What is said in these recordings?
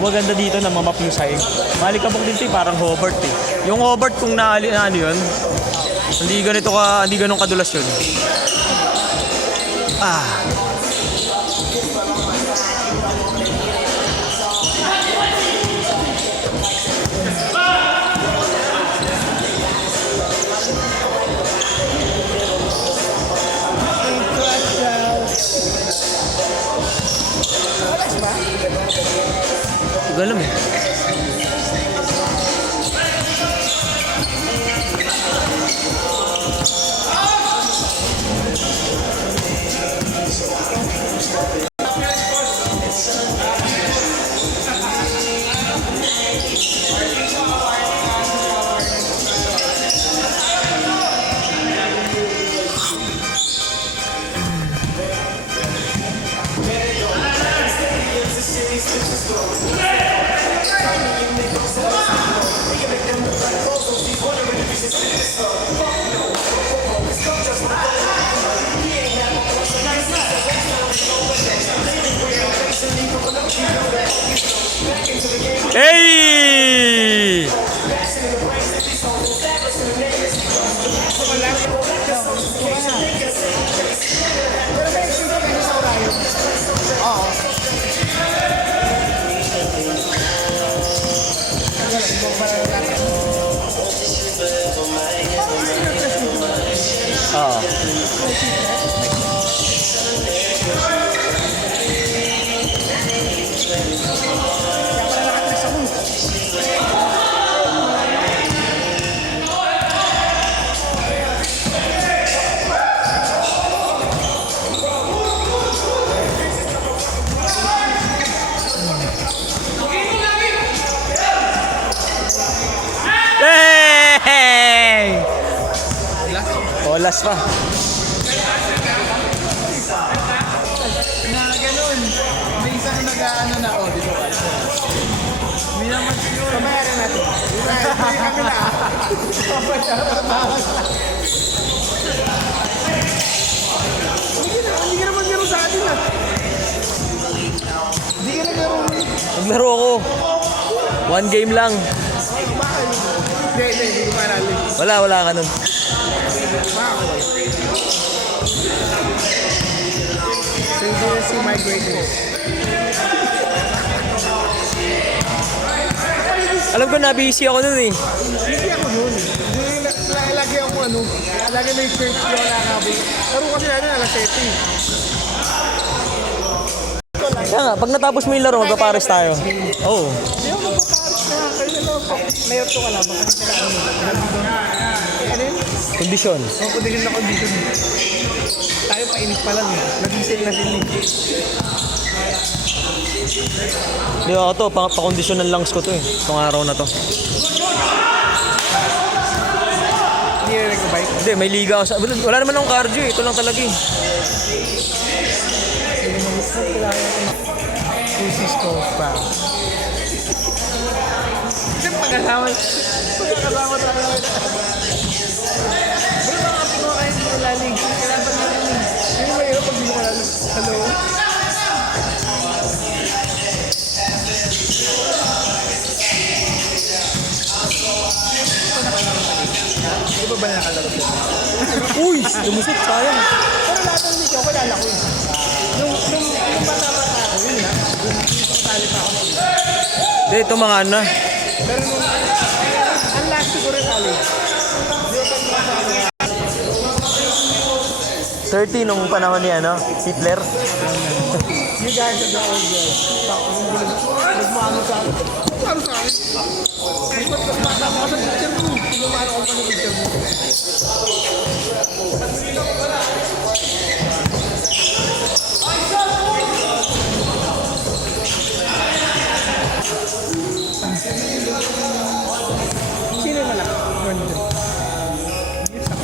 Ang maganda dito na mamap yung sahig. Malikabok dito parang Hobart eh. Yung Hobart kung na ano yun, hindi ganun kadulas yun. Ah. Galam eh. Hey! Olas pa. Na ganun. May isang nag-ano na dito ka. May naman siguro. Kabayaran natin. May kami na. Hindi ka naman gano'n sa atin ah. Hindi ka naglaro. Naglaro ako. 1 game lang. Hindi ko marali. Wala ka nun. So you didn't see my greatness. Alam ko na busy ako nun eh. Hindi ako nun. Lagi ako lagi may shirt ko nakakabot. Laro kasi natin alas 7. Kaya nga, pag natapos mo yung laro, magpapares tayo. Oo. Hindi ako magpapares na. Kaya na mayor to ka lang. Baka nila ano yun? Kondisyon. Kondisyon na kondisyon. Tayo painit pa lang. Nag-sale na sila. Di ako to, pa-kondisyon ng lungs ko to eh. Itong araw na to. Hindi na nag-bike? Hindi, may liga ako. Wala naman akong cardio eh. Ito lang talaga eh. Pusis ko pa. Ito pagkasama tayo. Bro, mga pino kayo sa lalig. Kailan pa nalalig? Hindi ba yun pag hindi ka lalig? Hello? Di ba ba nakalaro siya? Uy! Lumusot, sayang. Pero lahat ng video, kilala ko yun. Nung bata-bata ako, yun na. Yung sali pa ako. Hindi, ito mga ano na. Pero nung, ang last siguro college. 30 nung panahon ni ano, Hitler. You guys are the old guys. Nagmano sa akin. Nagmano sa akin. Nagmano ako sa picture mo. Nagmano ako sa picture mo. Sino yung malaki?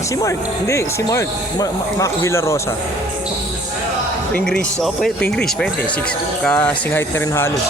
Si Mark. Hindi, si Mark. Mac Villarosa. Pingris. Oh, pingris, pwede. 6. Kasing height na rin halos.